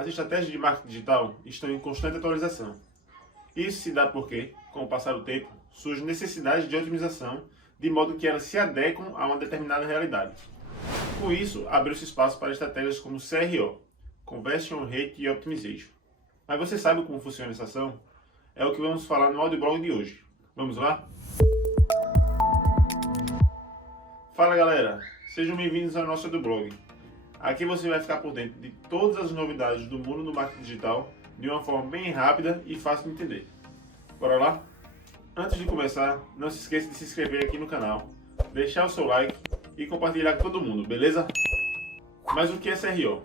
As estratégias de marketing digital estão em constante atualização. Isso se dá porque, com o passar do tempo, surgem necessidades de otimização, de modo que elas se adequam a uma determinada realidade. Com isso, abriu-se espaço para estratégias como CRO, Conversion Rate Optimization. Mas você sabe como funciona essa ação? É o que vamos falar no audioblog de hoje. Vamos lá? Fala galera, sejam bem-vindos ao nosso audioblog. Aqui você vai ficar por dentro de todas as novidades do mundo do marketing digital de uma forma bem rápida e fácil de entender. Bora lá? Antes de começar, não se esqueça de se inscrever aqui no canal, deixar o seu like e compartilhar com todo mundo, beleza? Mas o que é CRO?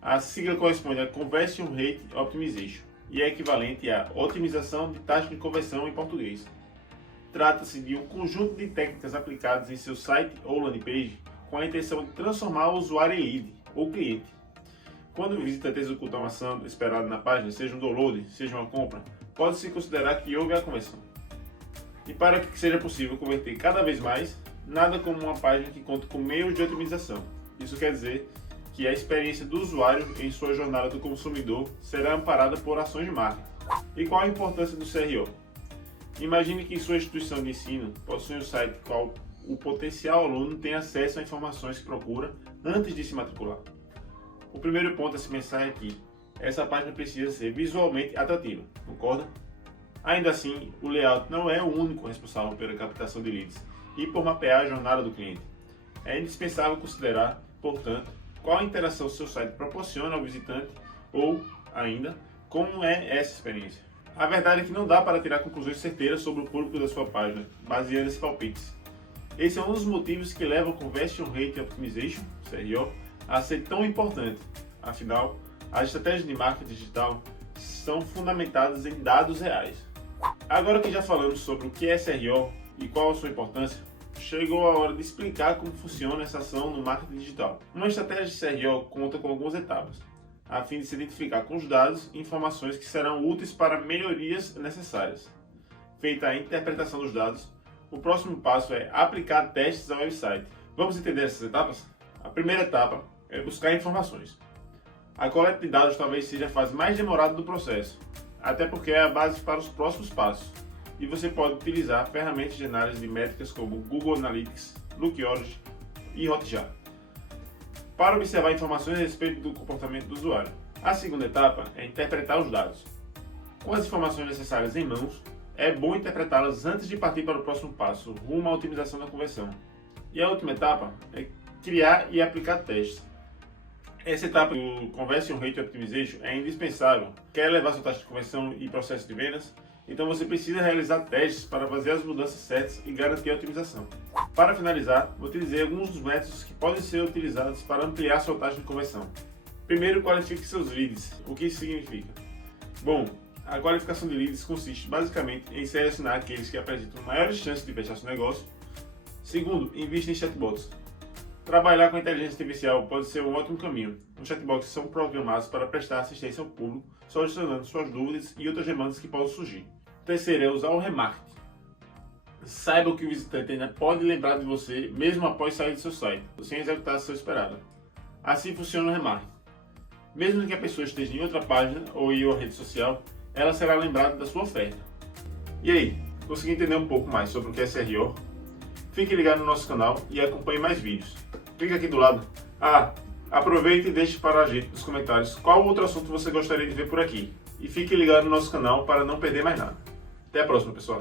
A sigla corresponde a Conversion Rate Optimization e é equivalente à otimização de taxa de conversão em português. Trata-se de um conjunto de técnicas aplicadas em seu site ou landing page com a intenção de transformar o usuário em lead ou cliente. Quando o visitante executa uma ação esperada na página, seja um download, seja uma compra, pode-se considerar que houve a conversão. E para que seja possível converter cada vez mais, nada como uma página que conta com meios de otimização. Isso quer dizer que a experiência do usuário em sua jornada do consumidor será amparada por ações de marketing. E qual a importância do CRO? Imagine que sua instituição de ensino possui um site qual o potencial aluno tem acesso a informações que procura antes de se matricular. O primeiro ponto a se pensar é que essa página precisa ser visualmente atrativa, concorda? Ainda assim, o layout não é o único responsável pela captação de leads e por mapear a jornada do cliente. É indispensável considerar, portanto, qual a interação seu site proporciona ao visitante ou, ainda, como é essa experiência. A verdade é que não dá para tirar conclusões certeiras sobre o público da sua página, baseando esses palpites. Esse é um dos motivos que leva o Conversion Rate Optimization, CRO, a ser tão importante. Afinal, as estratégias de marketing digital são fundamentadas em dados reais. Agora que já falamos sobre o que é CRO e qual a sua importância, chegou a hora de explicar como funciona essa ação no marketing digital. Uma estratégia de CRO conta com algumas etapas, a fim de se identificar com os dados e informações que serão úteis para melhorias necessárias. Feita a interpretação dos dados, o próximo passo é aplicar testes ao website. Vamos entender essas etapas? A primeira etapa é buscar informações. A coleta de dados talvez seja a fase mais demorada do processo, até porque é a base para os próximos passos. E você pode utilizar ferramentas de análise de métricas como Google Analytics, Lookorg e Hotjar para observar informações a respeito do comportamento do usuário. A segunda etapa é interpretar os dados. Com as informações necessárias em mãos, é bom interpretá-las antes de partir para o próximo passo, rumo à otimização da conversão. E a última etapa é criar e aplicar testes. Essa etapa do Conversion Rate Optimization é indispensável. Quer elevar sua taxa de conversão e processo de vendas? Então você precisa realizar testes para fazer as mudanças certas e garantir a otimização. Para finalizar, vou te dizer alguns dos métodos que podem ser utilizados para ampliar sua taxa de conversão. Primeiro, qualifique seus leads. O que isso significa? Bom, a qualificação de leads consiste basicamente em selecionar aqueles que apresentam maiores chances de fechar seu negócio. Segundo, invista em chatbots. Trabalhar com a inteligência artificial pode ser um ótimo caminho. Os chatbots são programados para prestar assistência ao público, solucionando suas dúvidas e outras demandas que possam surgir. Terceiro é usar o remarketing. Saiba que o visitante ainda pode lembrar de você mesmo após sair do seu site, sem executar a ação esperada. Assim funciona o remarketing. Mesmo que a pessoa esteja em outra página ou em uma rede social, ela será lembrada da sua oferta. E aí, conseguiu entender um pouco mais sobre o que é CRO? Fique ligado no nosso canal e acompanhe mais vídeos. Clique aqui do lado. Aproveite e deixe para a gente nos comentários qual outro assunto você gostaria de ver por aqui. E fique ligado no nosso canal para não perder mais nada. Até a próxima, pessoal.